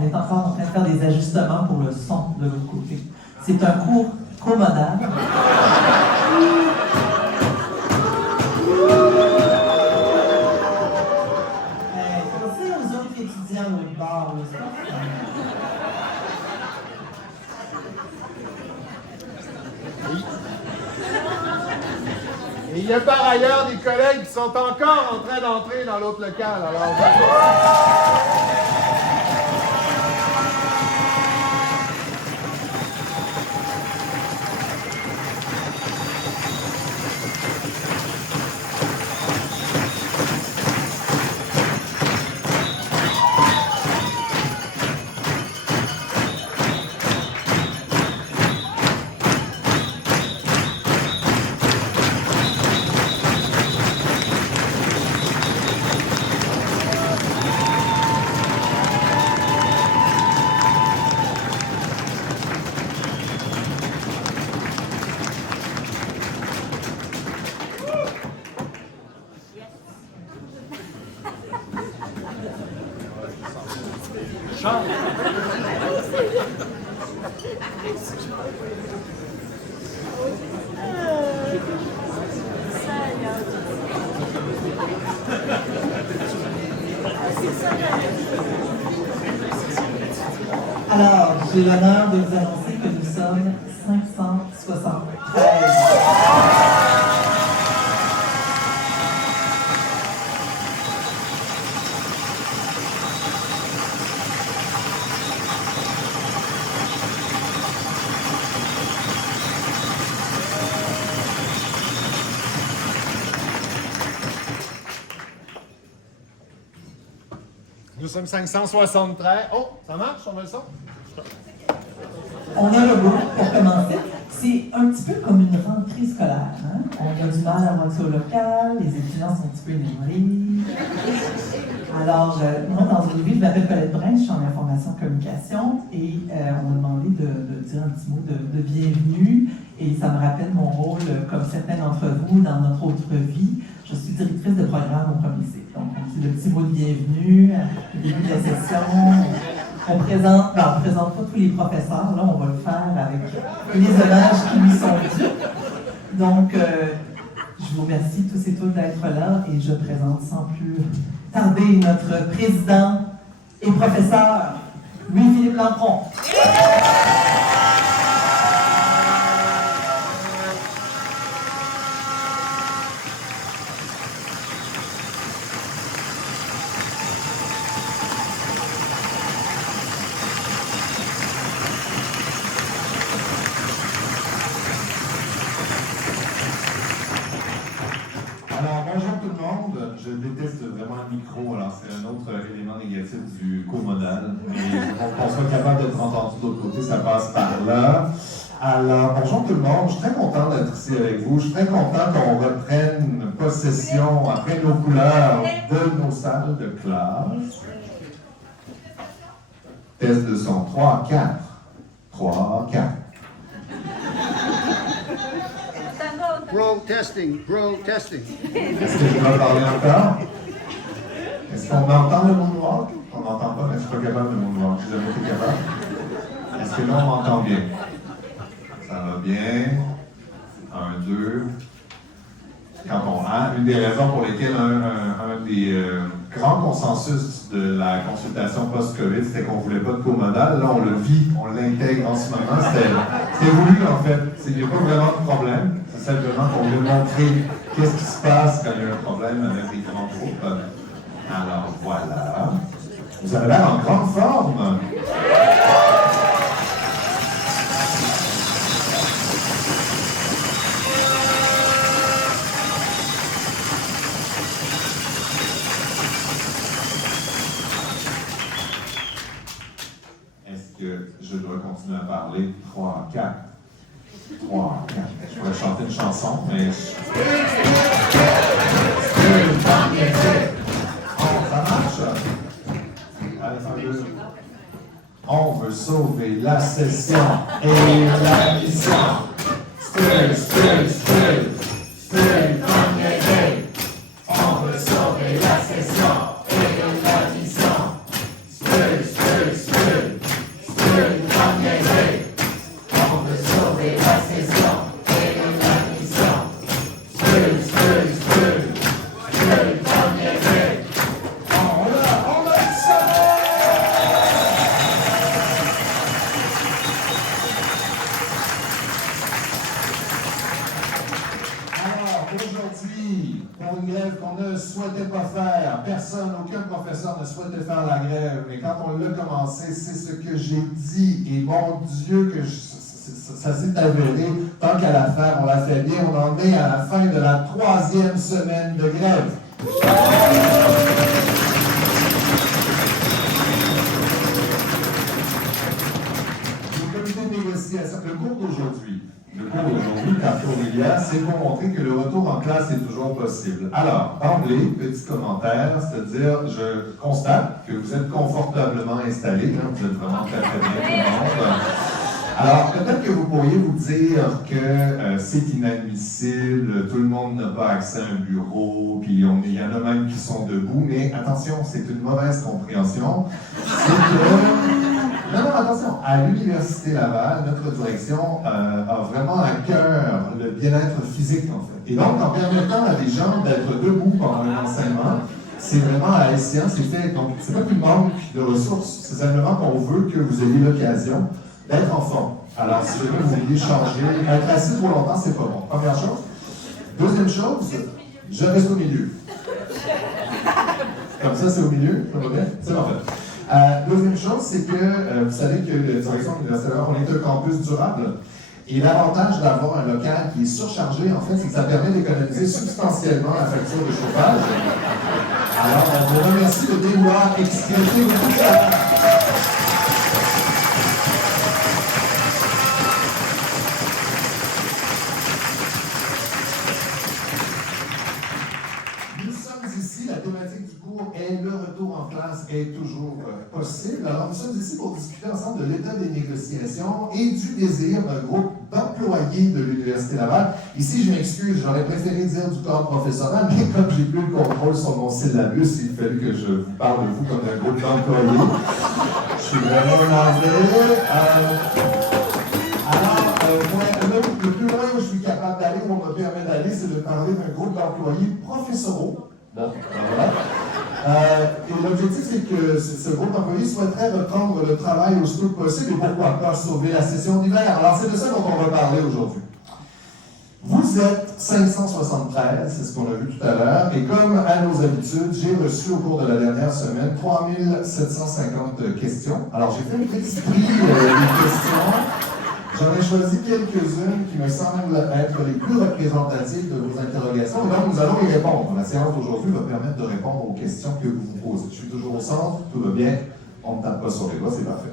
on est encore en train de faire des ajustements pour le son de l'autre côté. C'est un cours comodal. Pensez aux autres étudiants de l'autre bord, là, c'est pas ça. Et il y a par ailleurs des collègues qui sont encore en train d'entrer dans l'autre local. Alors, Alors, j'ai l'honneur de vous annoncer que nous sommes 573. nous sommes 573. Oh, ça marche, on a le son? On a le mot pour commencer. C'est un petit peu comme une rentrée scolaire. Hein? On a du mal à voir ça au local, les étudiants sont un petit peu énervés. Alors, moi, dans une vie, je m'appelle Colette Brun, je suis en information communication et on m'a demandé de dire un petit mot de bienvenue. Et ça me rappelle mon rôle, comme certains d'entre vous, dans notre autre vie. Je suis directrice de programme au premier cycle. Donc, c'est le petit mot de bienvenue, au début de la session. On ne présente pas tous les professeurs, là, on va le faire avec les hommages qui lui sont dus. Donc, je vous remercie tous et toutes d'être là et je présente sans plus tarder notre président et professeur, Louis-Philippe Lampron. Alors, bonjour tout le monde. Je déteste vraiment le micro, alors c'est un autre élément négatif du co-modal. Mais pour qu'on soit capable d'être entendu de l'autre côté, ça passe par là. Alors, bonjour tout le monde. Je suis très content d'être ici avec vous. Je suis très content qu'on reprenne possession, après nos couleurs, de nos salles de classe. Test de son 3, 4. 3, 4. Bro testing, bro testing. Est-ce que je dois parler encore? Est-ce qu'on entend le moonwalk? On n'entend pas, mais je ne suis pas capable de moonwalk. J'ai jamais été capable. Est-ce que là, on m'entend bien? Ça va bien. 1, 2. Quand on une des raisons pour lesquelles un des grands consensus de la consultation post-COVID, c'était qu'on ne voulait pas de co-modal. Là, on le vit, on l'intègre en ce moment. C'était voulu, en fait. Il n'y a pas vraiment de problème. C'est simplement qu'on veut montrer qu'est-ce qui se passe quand il y a un problème avec les grands groupes. Alors, voilà. Vous avez l'air en grande forme. Est-ce que je dois continuer à parler? 3, 4. 3, 4. Je pourrais chanter une chanson, mais... Oh, ça marche? Allez, 1, 2. On veut sauver la session et la mission. Still, still, still, still from your day. On veut sauver la session et la mission. Still, still, still. une grève qu'on ne souhaitait pas faire. Personne, aucun professeur ne souhaitait faire la grève. Mais quand on l'a commencé, c'est ce que j'ai dit. Et mon Dieu, que ça s'est avéré. Tant qu'à la faire, on l'a fait bien. On en est à la fin de la 3e semaine de grève. Le comité de négociation, le cours d'aujourd'hui, Cartouria, c'est pour montrer que le retour en classe est toujours possible. Alors, d'emblée, petit commentaire, c'est-à-dire, je constate que vous êtes confortablement installés, hein, vous êtes vraiment très très bien tout le monde. Alors, peut-être que vous pourriez vous dire que c'est inadmissible, tout le monde n'a pas accès à un bureau, puis il y en a même qui sont debout, mais attention, c'est une mauvaise compréhension. C'est que... Non, attention, à l'Université Laval, notre direction a vraiment à cœur le bien-être physique, en fait. Et donc, en permettant à des gens d'être debout pendant un enseignement, c'est vraiment à SCA, c'est fait. Donc, c'est pas qu'il manque de ressources, c'est simplement qu'on veut que vous ayez l'occasion d'être en forme. Alors, si jamais vous voulez changer, être assis trop longtemps, c'est pas bon. Première chose. Deuxième chose, je reste au milieu. Comme ça, c'est au milieu, ça va bien? C'est parfait. Deuxième chose, c'est que vous savez que la direction de l'Université Laval, on est un campus durable. Et l'avantage d'avoir un local qui est surchargé, en fait, c'est que ça permet d'économiser substantiellement la facture de chauffage. Alors, on vous remercie de bien vouloir excréter beaucoup de ça. Et le retour en classe est toujours possible. Alors, nous sommes ici pour discuter ensemble de l'état des négociations et du désir d'un groupe d'employés de l'Université Laval. Ici, je m'excuse, j'aurais préféré dire du corps professoral, mais comme j'ai plus le contrôle sur mon syllabus, il fallait que je vous parle de vous comme d'un groupe d'employés. Je suis vraiment navré. Le plus loin où je suis capable d'aller, où on me permet d'aller, c'est de parler d'un groupe d'employés professoraux. Bon, voilà. Et l'objectif, c'est que ce groupe d'employés souhaiterait reprendre le travail aussitôt que possible et pourquoi pas sauver la session d'hiver. Alors, c'est de ça dont on va parler aujourd'hui. Vous êtes 573, c'est ce qu'on a vu tout à l'heure, et comme à nos habitudes, j'ai reçu au cours de la dernière semaine 3750 questions. Alors, j'ai fait un petit prix des questions. J'en ai choisi quelques-unes qui me semblent être les plus représentatives de vos interrogations. Et donc, nous allons y répondre. La séance d'aujourd'hui va permettre de répondre aux questions que vous vous posez. Je suis toujours au centre, tout va bien, on ne tape pas sur les doigts, c'est parfait.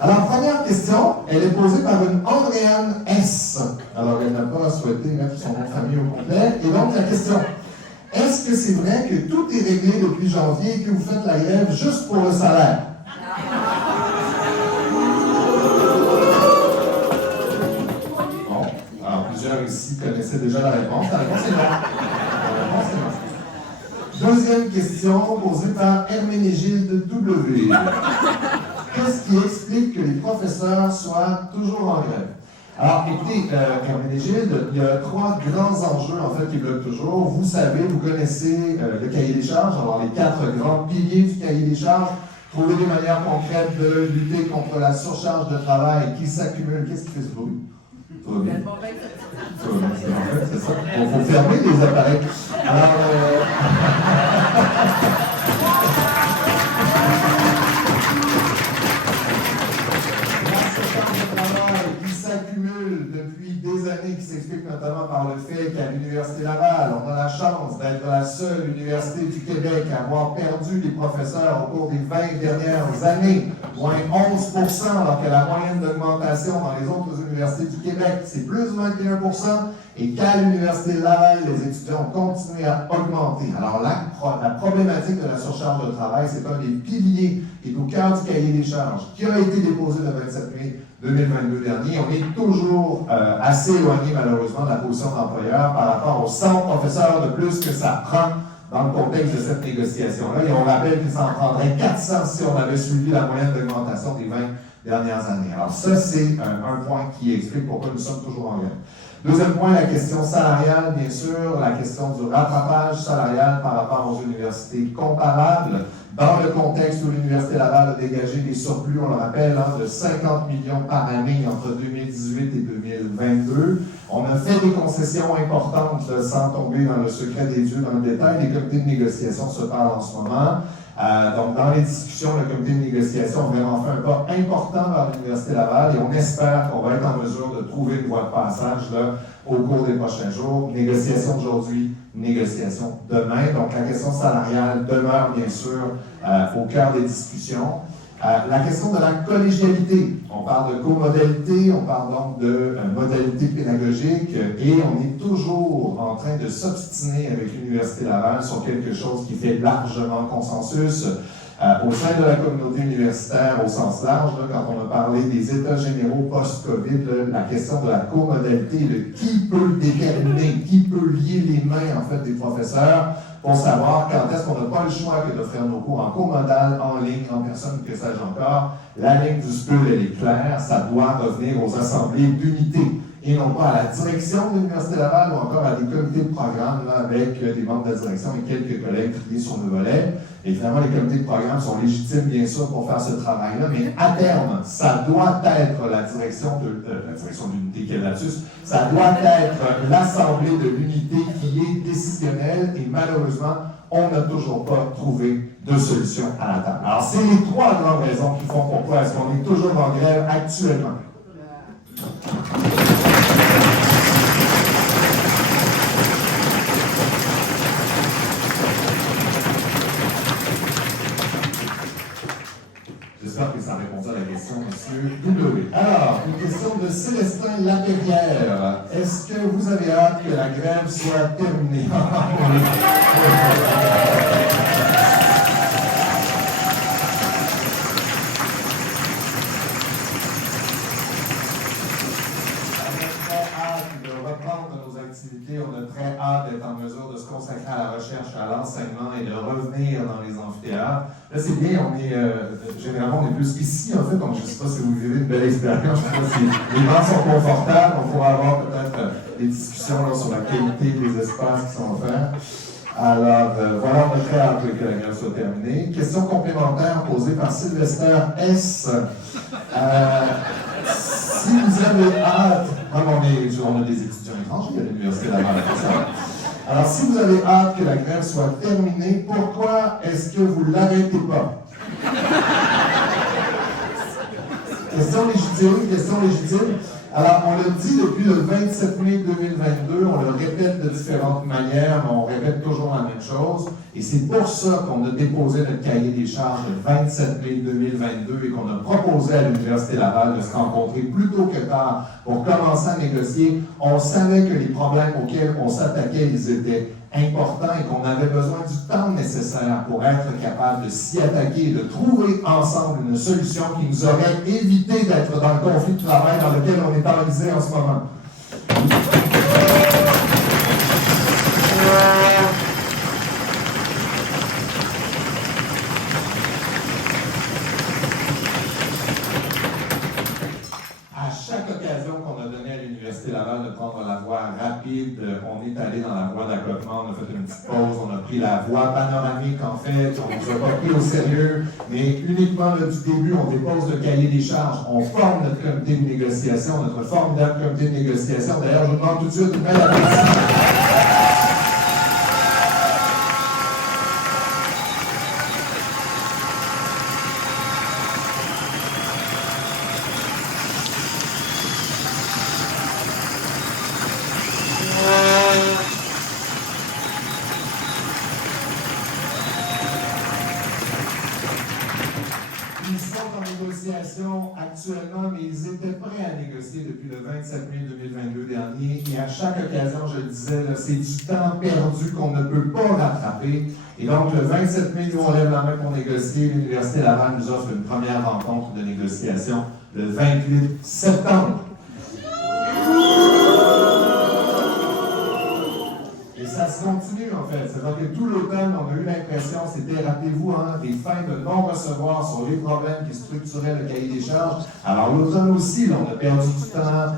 Alors, première question, elle est posée par une Andréane S. Alors, elle n'a pas souhaité mettre son nom de famille au complet. Et donc, la question, est-ce que c'est vrai que tout est réglé depuis janvier et que vous faites la grève juste pour le salaire? Ici connaissaient déjà la réponse. La réponse est non. Deuxième question posée par Herménégilde W. Qu'est-ce qui explique que les professeurs soient toujours en grève? Alors, écoutez, Herménégilde, il y a 3 grands enjeux en fait qui bloquent toujours. Vous savez, vous connaissez le cahier des charges, alors les 4 grands piliers du cahier des charges. Trouver des manières concrètes de lutter contre la surcharge de travail qui s'accumule. Qu'est-ce qui fait ce bruit? Tout va bien. C'est ça. Il faut fermer les appareils. Alors, qui s'accumule depuis des années, qui s'explique notamment par le fait qu'à l'Université Laval, on a la chance d'être la seule université du Québec à avoir perdu des professeurs au cours des 20 dernières années, moins 11%, alors que la moyenne d'augmentation dans les autres universités du Québec, c'est plus 21%, et qu'à l'Université Laval, les étudiants ont continué à augmenter. Alors la problématique de la surcharge de travail, c'est un des piliers qui est au cœur du cahier des charges, qui a été déposé le 27 mai 2022 dernier. On est toujours assez éloigné, malheureusement, de la position d'employeur par rapport aux 100 professeurs de plus que ça prend dans le contexte de cette négociation-là. Et on rappelle que ça en prendrait 400 si on avait suivi la moyenne d'augmentation des 20 dernières années. Alors ça, c'est un point qui explique pourquoi nous sommes toujours en grève. Deuxième point, la question salariale, bien sûr, la question du rattrapage salarial par rapport aux universités comparables. Dans le contexte où l'Université Laval a dégagé des surplus, on le rappelle, de 50 millions par année entre 2018 et 2022, on On a fait des concessions importantes sans tomber dans le secret des dieux, dans le détail. Les comités de négociation se parlent en ce moment. Donc, dans les discussions, le comité de négociation a vraiment fait un pas important vers l'Université Laval et on espère qu'on va être en mesure de trouver une voie de passage là, au cours des prochains jours. Négociation aujourd'hui, négociation demain. Donc, la question salariale demeure bien sûr au cœur des discussions. La question de la collégialité. On parle de co-modalité, on parle donc de modalité pédagogique et on est toujours en train de s'obstiner avec l'Université Laval sur quelque chose qui fait largement consensus au sein de la communauté universitaire au sens large. Là, quand on a parlé des états généraux post-COVID, la question de la co-modalité, de qui peut déterminer, qui peut lier les mains en fait des professeurs pour savoir quand est-ce qu'on n'a pas le choix que de faire nos cours en comodal, en ligne, en personne, que sais-je encore. La ligne du SPUL, elle est claire, ça doit revenir aux assemblées d'unité et non pas à la direction de l'Université Laval ou encore à des comités de programme là, avec des membres de la direction et quelques collègues triés sur le volet. Évidemment, les comités de programme sont légitimes, bien sûr, pour faire ce travail-là, mais à terme, ça doit être la direction de l'unité, quel lapsus, ça doit être l'assemblée de l'unité qui est décisionnelle et malheureusement, on n'a toujours pas trouvé de solution à la table. Alors, c'est les trois grandes raisons qui font pourquoi est-ce qu'on est toujours en grève actuellement. J'espère que ça a répondu à la question, M. W. Alors, une question de Célestin Lapérière. Est-ce que vous avez hâte que la grève soit terminée? On a très hâte d'être en mesure de se consacrer à la recherche, à l'enseignement et de revenir dans les amphithéâtres. Là, c'est bien, on est, généralement, on est plus ici, en fait, donc je ne sais pas si vous vivez une belle expérience, je ne sais pas si les bancs sont confortables, on pourra avoir peut-être des discussions là, sur la qualité des espaces qui sont offerts. Alors, voilà, on a très hâte que la grève soit terminée. Question complémentaire posée par Sylvester S. Si vous avez hâte, on a des étudiants étrangers à l'Université Laval. Alors, si vous avez hâte que la grève soit terminée, pourquoi est-ce que vous ne l'arrêtez pas? Question légitime. Alors, on l'a dit depuis le 27 mai 2022, on le répète de différentes manières, mais on répète toujours la même chose. Et c'est pour ça qu'on a déposé notre cahier des charges le 27 mai 2022 et qu'on a proposé à l'Université Laval de se rencontrer plus tôt que tard pour commencer à négocier. On savait que les problèmes auxquels on s'attaquait, ils étaient importants et qu'on avait besoin du temps nécessaire pour être capable de s'y attaquer et de trouver ensemble une solution qui nous aurait évité d'être dans le conflit de travail dans lequel on est enlisé en ce moment. À chaque occasion qu'on a donnée à l'Université Laval de prendre la voie rapide, on est allé dans la voie d'accotement, on a fait une petite pause, on a pris la voie panoramique en fait, on ne nous a pas pris au sérieux, mais uniquement là, du début, on dépose le cahier des charges, on forme notre comité de négociation, notre formidable comité de négociation. D'ailleurs, je vous demande tout de suite une belle applaudissement. Actuellement, mais ils étaient prêts à négocier depuis le 27 mai 2022 dernier. Et à chaque occasion, je le disais, c'est du temps perdu qu'on ne peut pas rattraper. Et donc, le 27 mai, nous, on lève la main pour négocier. L'Université Laval nous offre une première rencontre de négociation le 28 septembre. Ça se continue en fait. C'est-à-dire que tout l'automne, on a eu l'impression, c'était, rappelez-vous, des fins de non-recevoir sur les problèmes qui structuraient le cahier des charges. Alors l'automne aussi, là, on a perdu du temps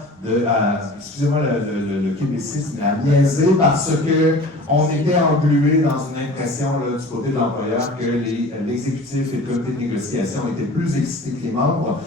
excusez-moi le québécisme, à niaiser parce que on était englué dans une impression là, du côté de l'employeur que l'exécutif et le comité de négociation étaient plus excités que les membres.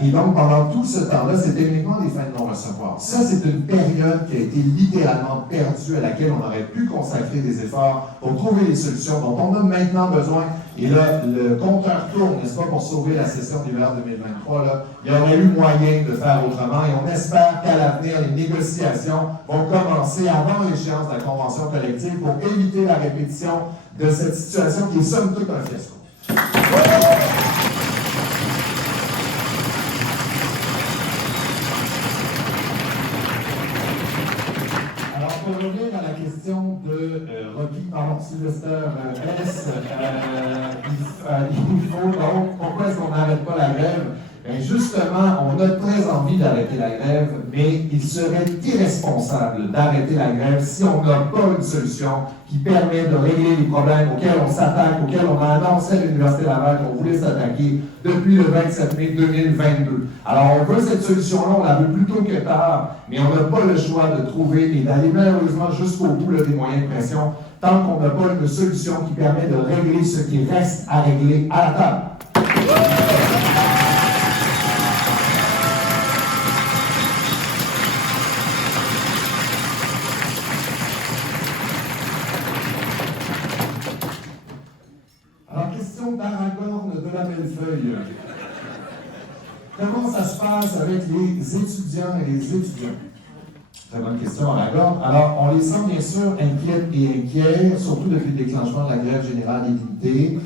Et donc, pendant tout ce temps-là, c'était uniquement des fins de non-recevoir. Ça, c'est une période qui a été littéralement perdue, à laquelle on aurait pu consacrer des efforts pour trouver des solutions dont on a maintenant besoin. Et là, le compteur tourne, n'est-ce pas, pour sauver la session d'hiver 2023. Là. Il y aurait eu moyen de faire autrement et on espère qu'à l'avenir, les négociations vont commencer avant l'échéance de la convention collective pour éviter la répétition de cette situation qui est somme toute un fiasco. Pour revenir à la question de Sylvester S, il faut donc, pourquoi est-ce qu'on n'arrête pas la grève? Bien justement, on a très envie d'arrêter la grève, mais il serait irresponsable d'arrêter la grève si on n'a pas une solution qui permet de régler les problèmes auxquels on s'attaque, auxquels on a annoncé à l'Université Laval qu'on voulait s'attaquer depuis le 27 mai 2022. Alors, on veut cette solution-là, on la veut plus tôt que tard, mais on n'a pas le choix de trouver et d'aller malheureusement jusqu'au bout là, des moyens de pression, tant qu'on n'a pas une solution qui permet de régler ce qui reste à régler à la table. D'Aragorn de la Bellefeuille. Comment ça se passe avec les étudiants et les étudiants? Très bonne question, Aragorn. Alors, on les sent bien sûr inquiets et inquiets, surtout depuis le déclenchement de la grève générale illimitée.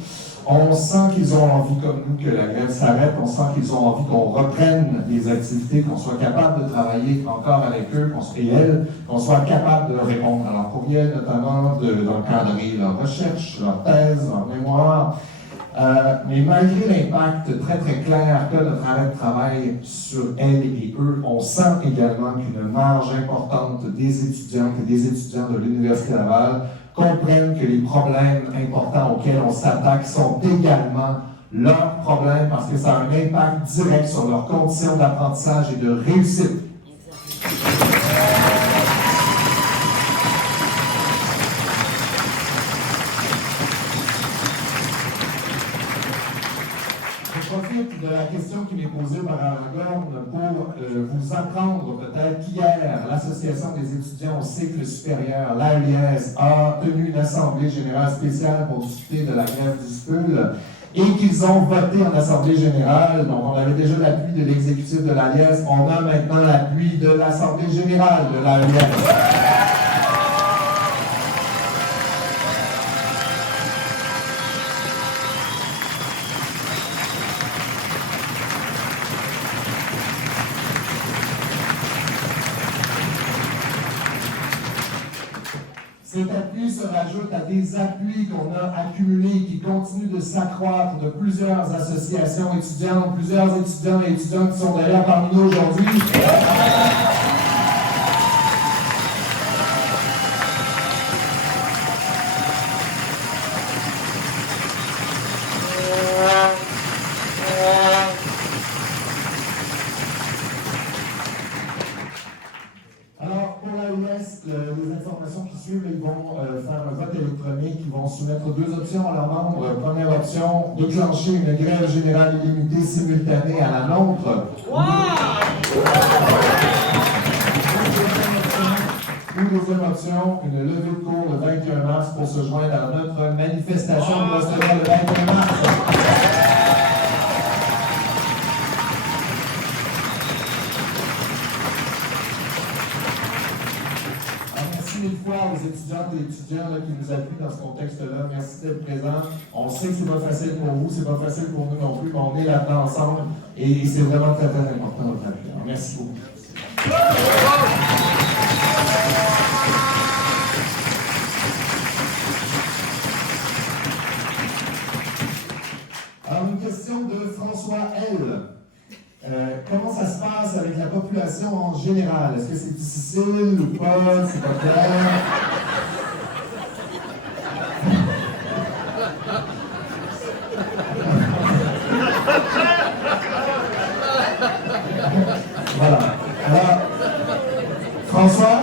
On sent qu'ils ont envie, comme nous, que la grève s'arrête. On sent qu'ils ont envie qu'on reprenne les activités, qu'on soit capable de travailler encore avec eux, qu'on soit capable de répondre à leurs courriels, notamment d'encadrer leur recherche, leur thèse, leur mémoire. Mais malgré l'impact très très clair que notre arrêt de travail sur elles et eux, on sent également qu'une marge importante des étudiantes et des étudiants de l'Université Laval comprennent que les problèmes importants auxquels on s'attaque sont également leurs problèmes parce que ça a un impact direct sur leurs conditions d'apprentissage et de réussite. Je profite de la question qui m'est posée par Aragorn pour vous apprendre peut-être qu'hier, l'Association des étudiants au cycle supérieur, l'AES, a tenu une assemblée générale spéciale pour discuter de la grève du SPUL et qu'ils ont voté en assemblée générale. Donc, on avait déjà l'appui de l'exécutif de l'AES, on a maintenant l'appui de l'assemblée générale de l'AES. Cet appui se rajoute à des appuis qu'on a accumulés et qui continuent de s'accroître de plusieurs associations étudiantes, plusieurs étudiants et étudiantes qui sont d'ailleurs parmi nous aujourd'hui. Les informations qui suivent, ils vont faire un vote électronique, ils vont soumettre deux options à leurs membres. Première option, déclencher une grève générale illimitée simultanée à la nôtre. Wow! Ou deuxième option, une levée de cours le 21 mars pour se joindre à notre manifestation qui va se tenir le 21 mars. Mille fois aux étudiantes et étudiants là, qui nous appuient dans ce contexte-là. Merci d'être présents. On sait que c'est pas facile pour vous, c'est pas facile pour nous non plus, mais on est là-dedans ensemble et c'est vraiment très, très important notre appui. Alors, merci beaucoup. Alors, une question de François L. Comment ça se passe avec la population en général? Est-ce que c'est difficile ou pas? C'est pas clair? Voilà. Alors, François?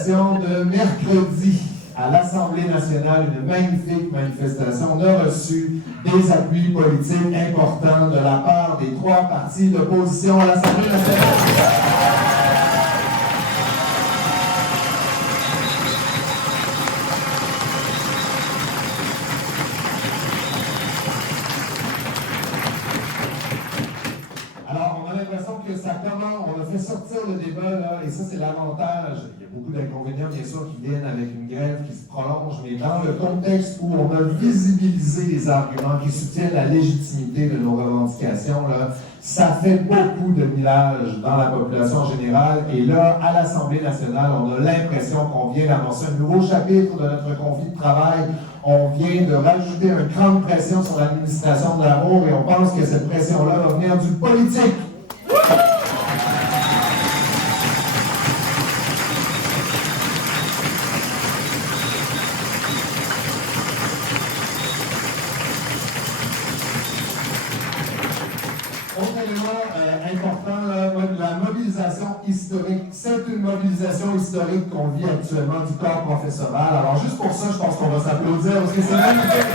manifestation de mercredi à l'Assemblée nationale, une magnifique manifestation. On a reçu des appuis politiques importants de la part des 3 partis d'opposition à l'Assemblée nationale. On a fait sortir le débat, là, et ça, c'est l'avantage. Il y a beaucoup d'inconvénients, bien sûr, qui viennent avec une grève qui se prolonge, mais dans le contexte où on a visibilisé les arguments qui soutiennent la légitimité de nos revendications, là, ça fait beaucoup de millage dans la population générale. Et là, à l'Assemblée nationale, on a l'impression qu'on vient d'annoncer un nouveau chapitre de notre conflit de travail. On vient de rajouter une grande pression sur l'administration de l'amour, et on pense que cette pression-là va venir du politique. Important, la mobilisation historique. C'est une mobilisation historique qu'on vit actuellement du corps professoral. Alors, juste pour ça, je pense qu'on va s'applaudir parce que c'est magnifique.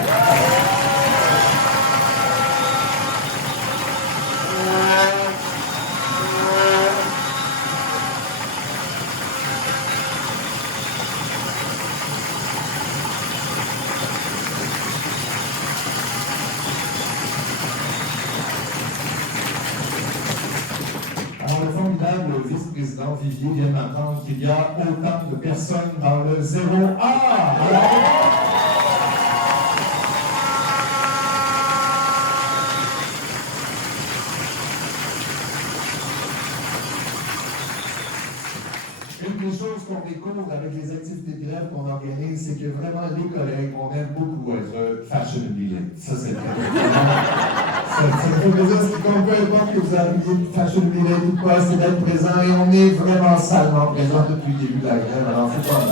Le vice-président Vivier vient d'apprendre qu'il y a autant de personnes dans le 0A. Une des choses qu'on découvre avec les activités de grève qu'on organise, c'est que vraiment les collègues, on aime beaucoup être fashionably. Ça, c'est ça fait plaisir, c'est qu'on peu importe que vous arriviez de fashionably ou pas, c'est d'être présent, et on est vraiment salement présent depuis le début de la grève, alors c'est pas mal.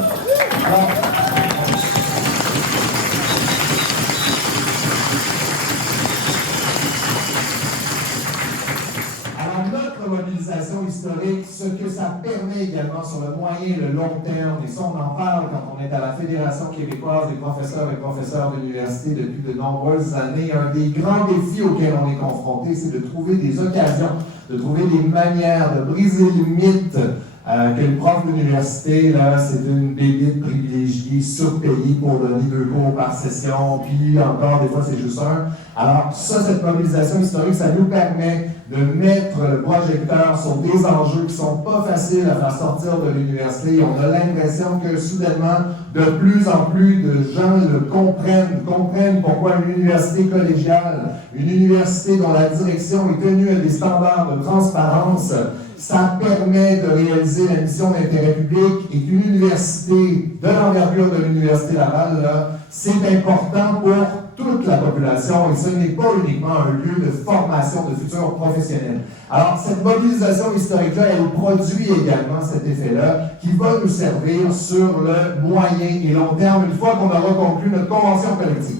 Notre mobilisation historique, ce que ça permet également sur le moyen et le long terme, et ça on en parle quand on est à la Fédération québécoise des professeurs et professeurs d'université depuis de nombreuses années, un des grands défis auxquels on est confronté, c'est de trouver des occasions, de trouver des manières de briser les mythes que le prof d'université, là, c'est une bébite privilégiée, surpayée pour donner 2 cours par session, puis encore, des fois, c'est juste un. Alors, ça, cette mobilisation historique, ça nous permet de mettre le projecteur sur des enjeux qui sont pas faciles à faire sortir de l'université. On a l'impression que, soudainement, de plus en plus de gens le comprennent pourquoi une université collégiale, une université dont la direction est tenue à des standards de transparence, ça permet de réaliser la mission d'intérêt public, et qu'une université de l'envergure de l'Université Laval, là, c'est important pour toute la population, et ce n'est pas uniquement un lieu de formation de futurs professionnels. Alors, cette mobilisation historique-là, elle produit également cet effet-là qui va nous servir sur le moyen et long terme, une fois qu'on aura conclu notre convention collective.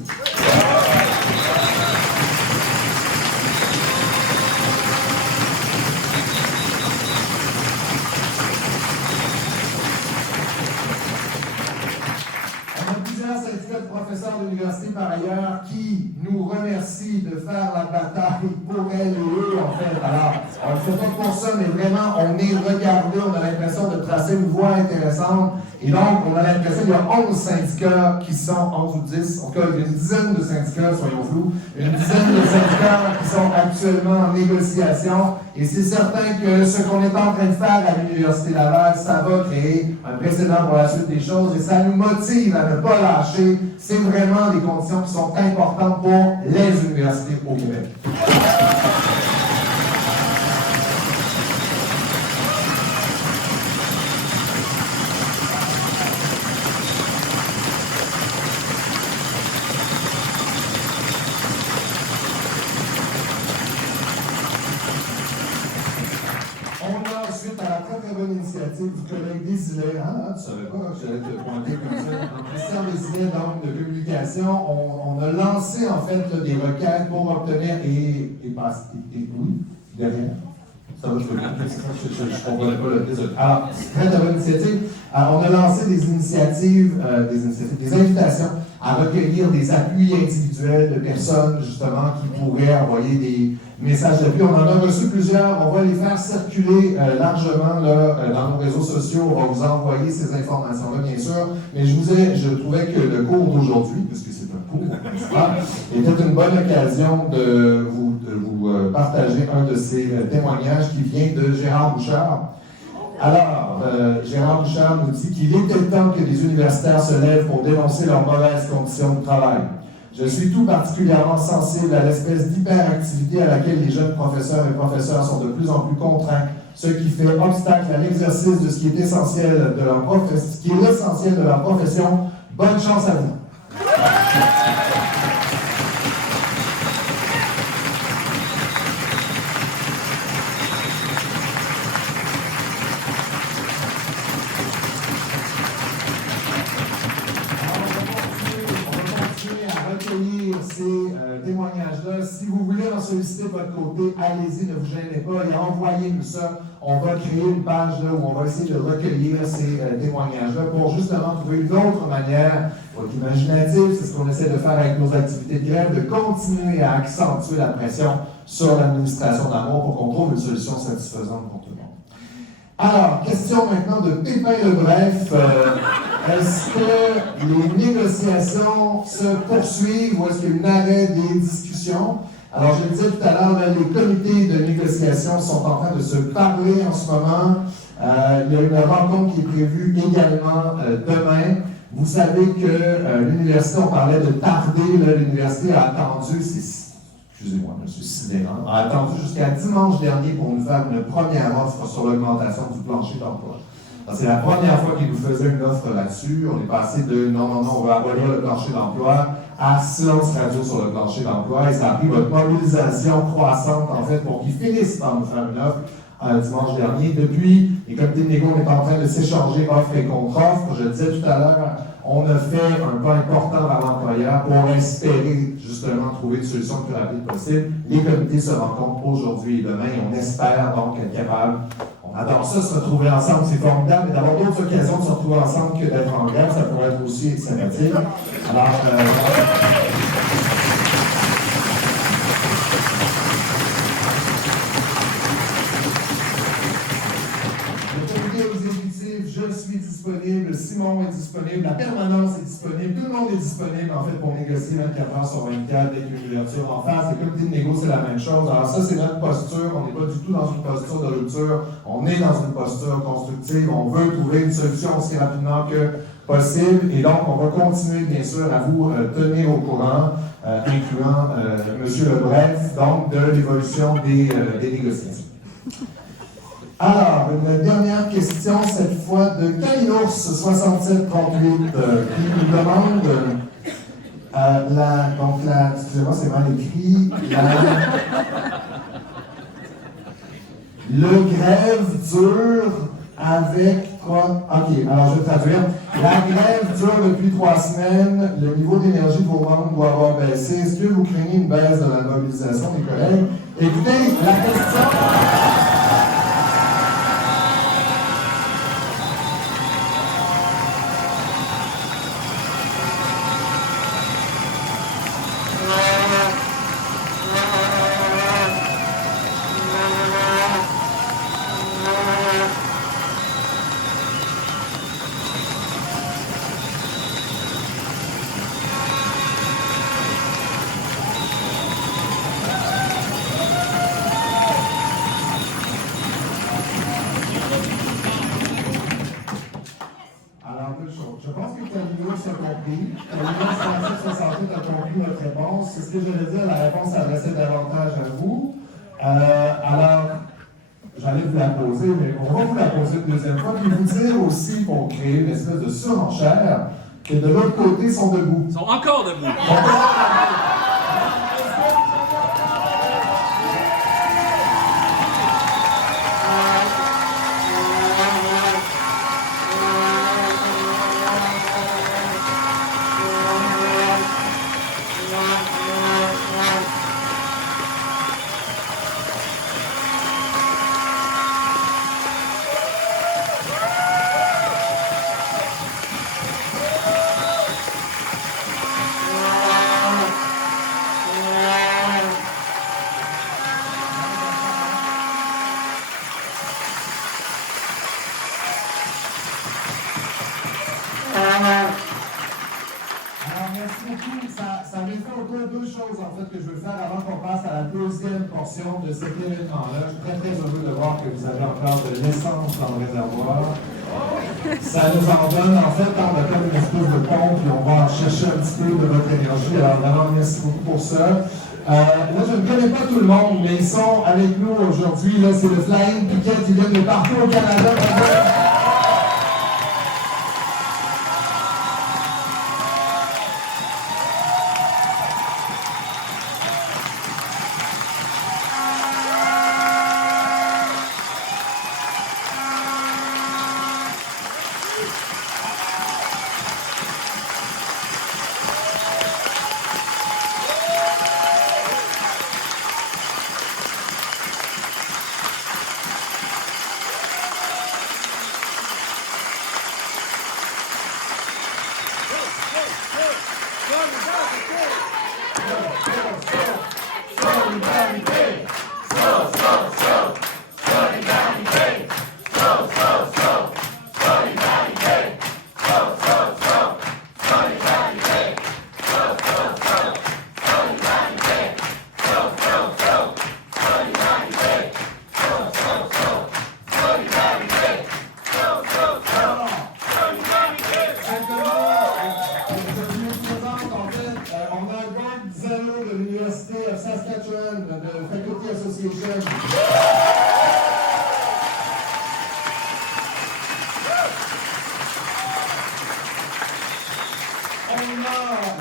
Professeurs d'université par ailleurs qui nous remercient de faire la bataille pour elles et eux, en fait. Alors, on ne le fait pas pour ça, mais vraiment, on est regardé, on a l'impression de tracer une voie intéressante. Et donc, on a l'impression qu'il y a 11 syndicats qui sont, 11 ou 10, en tout cas, il y a une dizaine de syndicats, soyons flous, une dizaine de syndicats qui sont actuellement en négociation. Et c'est certain que ce qu'on est en train de faire à l'Université Laval, ça va créer un précédent pour la suite des choses, et ça nous motive à ne pas lâcher. C'est vraiment des conditions qui sont importantes pour les universités au Québec. Du collègue Désilet. Ah, tu savais pas que j'allais te pointer comme ça. Donc, Christian Désilet, donc, de publication, on a lancé, en fait, là, des requêtes pour obtenir, oui, derrière. Ça va, je ne comprenais pas le désolé. Alors, c'est très bonne initiative. Alors, on a lancé des initiatives, des invitations à recueillir des appuis individuels de personnes, justement, qui pourraient envoyer des messages d'appui. On en a reçu plusieurs. On va les faire circuler largement là, dans nos réseaux sociaux. On va vous envoyer ces informations-là, bien sûr. Mais je trouvais que le cours d'aujourd'hui, puisque c'est un cours, était une bonne occasion de vous partager un de ces témoignages qui vient de Gérard Bouchard. Alors, Gérard Bouchard nous dit qu'il était temps que les universitaires se lèvent pour dénoncer leurs mauvaises conditions de travail. Je suis tout particulièrement sensible à l'espèce d'hyperactivité à laquelle les jeunes professeurs et professeurs sont de plus en plus contraints, ce qui fait obstacle à l'exercice de ce qui est essentiel de leur ce qui est l'essentiel de leur profession. Bonne chance à vous. Ces témoignages-là. Si vous voulez en solliciter de votre côté, allez-y, ne vous gênez pas et envoyez-nous ça. On va créer une page là, où on va essayer de recueillir ces témoignages-là pour justement trouver une autre manière, votre imaginative, c'est ce qu'on essaie de faire avec nos activités de grève, de continuer à accentuer la pression sur l'administration d'Amour pour qu'on trouve une solution satisfaisante pour tout le monde. Alors, question maintenant de Pépin le Bref. Est-ce que les négociations se poursuivent ou est-ce qu'il y a un arrêt des discussions? Alors, je le disais tout à l'heure, les comités de négociation sont en train de se parler en ce moment. Il y a une rencontre qui est prévue également demain. Vous savez que l'université, on parlait de tarder, l'université a attendu, excusez-moi, M. Sidéran, a attendu jusqu'à dimanche dernier pour nous faire une première offre sur l'augmentation du plancher d'emploi. C'est la première fois qu'ils nous faisaient une offre là-dessus. On est passé de non, on va abolir le plancher d'emploi à silence radio sur le plancher d'emploi. Et ça a pris votre mobilisation croissante, en fait, pour qu'ils finissent par nous faire une offre dimanche dernier. Depuis, les comités de négo, on est en train de s'échanger offre et contre-offre. Je le disais tout à l'heure, on a fait un pas important vers l'employeur pour espérer justement trouver une solution le plus rapide possible. Les comités se rencontrent aujourd'hui et demain et on espère donc être capable. On adore ça, se retrouver ensemble, c'est formidable, mais d'avoir d'autres occasions de se retrouver ensemble que d'être en grève, ça pourrait être aussi sympathique. Alors, je suis disponible, Simon est disponible, la permanence est disponible, tout le monde est disponible en fait pour négocier 24 heures sur 24 dès qu'il y a une ouverture en face. Les comités de négo, c'est la même chose. Alors ça, c'est notre posture. On n'est pas du tout dans une posture de rupture. On est dans une posture constructive. On veut trouver une solution aussi rapidement que possible. Et donc, on va continuer, bien sûr, à vous tenir au courant, incluant M. Le Bref, donc de l'évolution des négociations. Alors, une dernière question, cette fois de Kalinours 6738, qui nous demande, excusez-moi, c'est mal écrit, le grève dure avec quoi? Ok, alors je vais traduire. La grève dure depuis 3 semaines, le niveau d'énergie de vos membres doit avoir baissé. Est-ce que vous craignez une baisse de la mobilisation des collègues? Écoutez, la question... C'est ce que je veux dire, la réponse s'adressait davantage à vous. Alors, j'allais vous la poser, mais on va vous la poser une deuxième fois, puis vous dire aussi, pour créer une espèce de surenchère, que de l'autre côté, ils sont debout. Ils sont encore debout. j'ai fait encore deux choses en fait que je veux faire avant qu'on passe à la deuxième portion de cet événement-là. Je suis très très heureux de voir que vous avez encore de l'essence dans le réservoir. Ça nous en donne en fait, on a comme une espèce de pompe et on va en chercher un petit peu de votre énergie. Alors vraiment, merci beaucoup pour ça. Là, je ne connais pas tout le monde, mais ils sont avec nous aujourd'hui. Là, c'est le Flying Piquet qui vient de partout au Canada.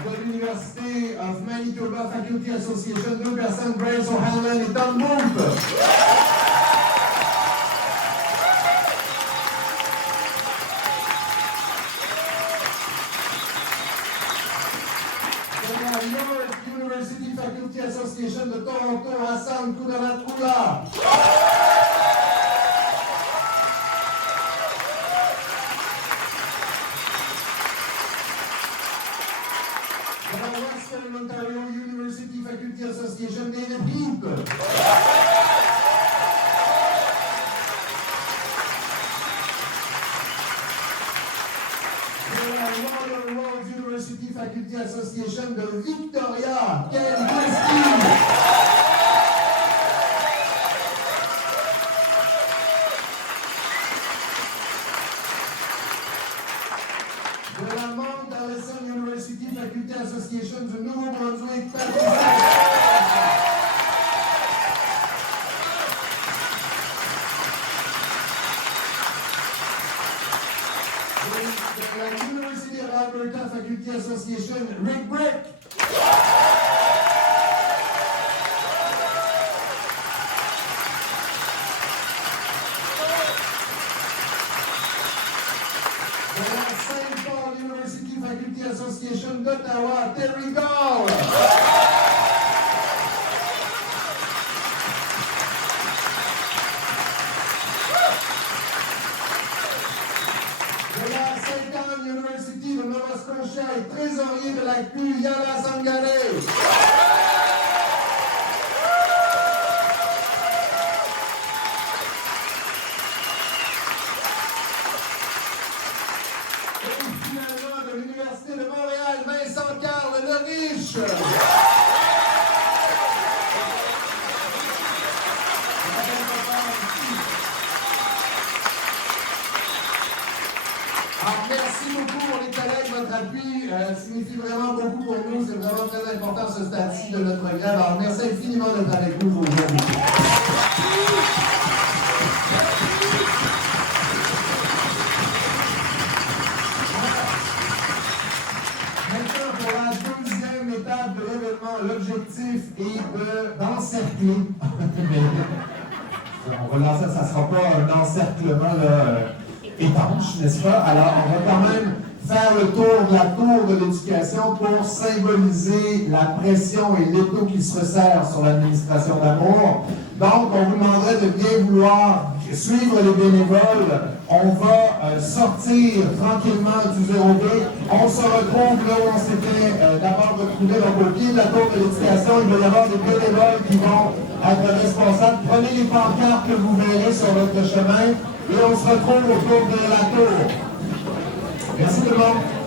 De l'Université of Manitoba Faculty Association, deux personnes, Grace O'Hanlon et Tom Booth. De la York University Faculty Association de Toronto, Hassan Koudalatkoula. Western Ontario University Faculty Association, David Heap. De la Royal Roads University Faculty Association de Victoria, Ken Christie. De la Mount Allison University Faculty Association du Nouveau-Brunswick, de la University of Alberta Faculty Association, Rick Brick. University Faculty Association d'Ottawa, Terry Gall. De la St. Anne University de Nova Scotia et trésorier de la CU, Yana Sangare. De l'Université de Montréal, Vincent Carle le Riche. Alors, merci beaucoup pour les collègues, votre appui signifie vraiment beaucoup pour nous, c'est vraiment très important ce stade-ci de notre grève. Alors merci infiniment d'être avec nous aujourd'hui. De l'événement, l'objectif est d'encercler. On va lancer, ça ne sera pas un encerclement étanche, n'est-ce pas? Alors, on va quand même faire le tour de la tour de l'éducation pour symboliser la pression et l'étau qui se resserre sur l'administration d'Amour. Donc, on vous demanderait de bien vouloir suivre les bénévoles. On va sortir tranquillement du 02. On se retrouve là où on s'était d'abord retrouvé, donc au pied de la tour de l'éducation. Il va y avoir des bénévoles qui vont être responsables. Prenez les pancartes que vous verrez sur votre chemin et on se retrouve autour de la tour. Merci tout le monde.